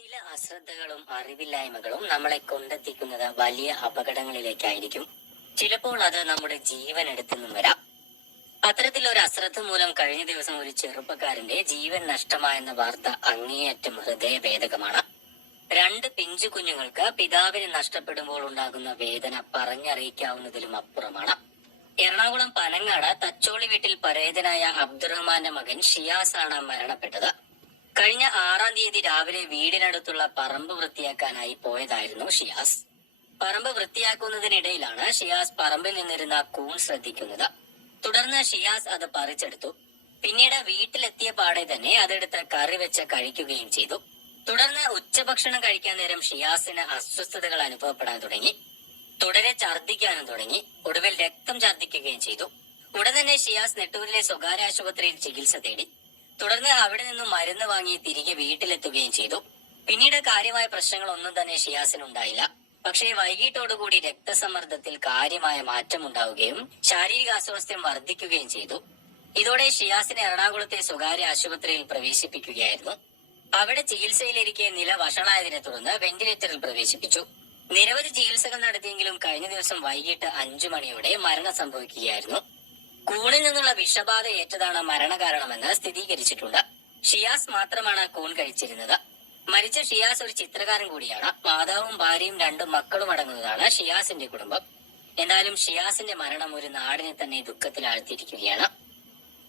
ചില അശ്രദ്ധകളും അറിവില്ലായ്മകളും നമ്മളെ കൊണ്ടെത്തിക്കുന്നത് വലിയ അപകടങ്ങളിലേക്കായിരിക്കും. ചിലപ്പോൾ അത് നമ്മുടെ ജീവൻ എടുത്തെന്നും വരാം. അത്തരത്തിലൊരു അശ്രദ്ധ മൂലം കഴിഞ്ഞ ദിവസം ഒരു ചെറുപ്പക്കാരന്റെ ജീവൻ നഷ്ടമായെന്ന വാർത്ത അങ്ങേയറ്റം ഹൃദയഭേദകമാണ്. രണ്ട് പിഞ്ചു കുഞ്ഞുങ്ങൾക്ക് പിതാവിനെ നഷ്ടപ്പെടുമ്പോൾ ഉണ്ടാകുന്ന വേദന പറഞ്ഞറിയിക്കാവുന്നതിലും അപ്പുറമാണ്. എറണാകുളം പനങ്ങാട് തച്ചോളി വീട്ടിൽ പരേതനായ അബ്ദുറഹ്മാന്റെ മകൻ ഷിയാസ് ആണ് മരണപ്പെട്ടത്. കഴിഞ്ഞ ആറാം തീയതി രാവിലെ വീടിനടുത്തുള്ള പറമ്പ് വൃത്തിയാക്കാനായി പോയതായിരുന്നു ഷിയാസ്. പറമ്പ് വൃത്തിയാക്കുന്നതിനിടയിലാണ് ഷിയാസ് പറമ്പിൽ നിന്നിരുന്ന കൂൺ ശ്രദ്ധിക്കുന്നത്. തുടർന്ന് ഷിയാസ് അത് പറിച്ചെടുത്തു. പിന്നീട് വീട്ടിലെത്തിയ പാടെ തന്നെ അതെടുത്ത് കറി വെച്ച് കഴിക്കുകയും ചെയ്തു. തുടർന്ന് ഉച്ചഭക്ഷണം കഴിക്കാൻ നേരം ഷിയാസിന് അസ്വസ്ഥതകൾ അനുഭവപ്പെടാൻ തുടങ്ങി. തുടരെ ഛർദ്ദിക്കാനും തുടങ്ങി. ഒടുവിൽ രക്തം ഛർദ്ദിക്കുകയും ചെയ്തു. ഉടൻ തന്നെ ഷിയാസ് നെട്ടൂരിലെ സ്വകാര്യ ആശുപത്രിയിൽ ചികിത്സ തേടി. തുടർന്ന് അവിടെ നിന്നും മരുന്ന് വാങ്ങി തിരികെ വീട്ടിലെത്തുകയും ചെയ്തു. പിന്നീട് കാര്യമായ പ്രശ്നങ്ങൾ ഒന്നും തന്നെ ഷിയാസിനുണ്ടായില്ല പക്ഷേ വൈകിട്ടോടുകൂടി രക്തസമ്മർദ്ദത്തിൽ കാര്യമായ മാറ്റമുണ്ടാവുകയും ശാരീരിക അസ്വാസ്ഥ്യം വർദ്ധിക്കുകയും ചെയ്തു. ഇതോടെ ഷിയാസിനെ എറണാകുളത്തെ സ്വകാര്യ ആശുപത്രിയിൽ പ്രവേശിപ്പിക്കുകയായിരുന്നു. അവിടെ ചികിത്സയിലിരിക്കെ നില വഷളായതിനെ തുടർന്ന് വെന്റിലേറ്ററിൽ പ്രവേശിപ്പിച്ചു. നിരവധി ചികിത്സകൾ നടത്തിയെങ്കിലും കഴിഞ്ഞ ദിവസം വൈകിട്ട് അഞ്ചു മണിയോടെ മരണം സംഭവിക്കുകയായിരുന്നു. കൂണിൽ നിന്നുള്ള വിഷബാധ ഏറ്റതാണ് മരണകാരണമെന്ന് സ്ഥിരീകരിച്ചിട്ടുണ്ട്. ഷിയാസ് മാത്രമാണ് കൂൺ കഴിച്ചിരുന്നത്. മരിച്ച ഷിയാസ് ഒരു ചിത്രകാരൻ കൂടിയാണ്. മാതാവും ഭാര്യയും രണ്ടും മക്കളും അടങ്ങുന്നതാണ് ഷിയാസിന്റെ കുടുംബം. എന്നാലും ഷിയാസിന്റെ മരണം ഒരു നാടിനെ തന്നെ ദുഃഖത്തിൽ ആഴ്ത്തിയിരിക്കുകയാണ്.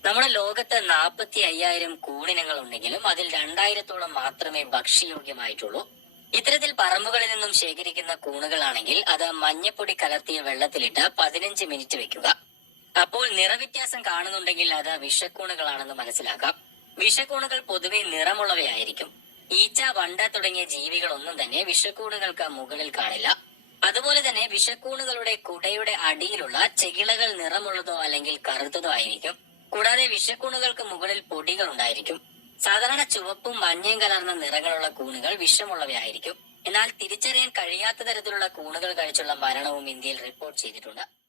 നമ്മുടെ ലോകത്ത് നാൽപ്പത്തി അയ്യായിരം കൂണിനങ്ങൾ ഉണ്ടെങ്കിലും അതിൽ രണ്ടായിരത്തോളം മാത്രമേ ഭക്ഷ്യയോഗ്യമായിട്ടുള്ളൂ. ഇത്തരത്തിൽ പറമ്പുകളിൽ നിന്നും ശേഖരിക്കുന്ന കൂണുകളാണെങ്കിൽ അത് മഞ്ഞപ്പൊടി കലർത്തിയ വെള്ളത്തിലിട്ട് പതിനഞ്ച് മിനിറ്റ് വെക്കുക. അപ്പോൾ നിറവ്യത്യാസം കാണുന്നുണ്ടെങ്കിൽ അത് വിഷക്കൂണുകളാണെന്ന് മനസ്സിലാക്കാം. വിഷക്കൂണുകൾ പൊതുവെ നിറമുള്ളവയായിരിക്കും. ഈച്ച വണ്ട തുടങ്ങിയ ജീവികളൊന്നും തന്നെ വിഷക്കൂണുകൾക്ക് മുകളിൽ കാണില്ല. അതുപോലെ തന്നെ വിഷക്കൂണുകളുടെ കുടയുടെ അടിയിലുള്ള ചെകിളകൾ നിറമുള്ളതോ അല്ലെങ്കിൽ കറുത്തതോ ആയിരിക്കും. കൂടാതെ വിഷക്കൂണുകൾക്ക് മുകളിൽ പൊടികൾ ഉണ്ടായിരിക്കും. സാധാരണ ചുവപ്പും മഞ്ഞയും കലർന്ന നിറങ്ങളുള്ള കൂണുകൾ വിഷമുള്ളവയായിരിക്കും. എന്നാൽ തിരിച്ചറിയാൻ കഴിയാത്ത തരത്തിലുള്ള കൂണുകൾ കഴിച്ചുള്ള മരണവും ഇന്ത്യയിൽ റിപ്പോർട്ട് ചെയ്തിട്ടുണ്ട്.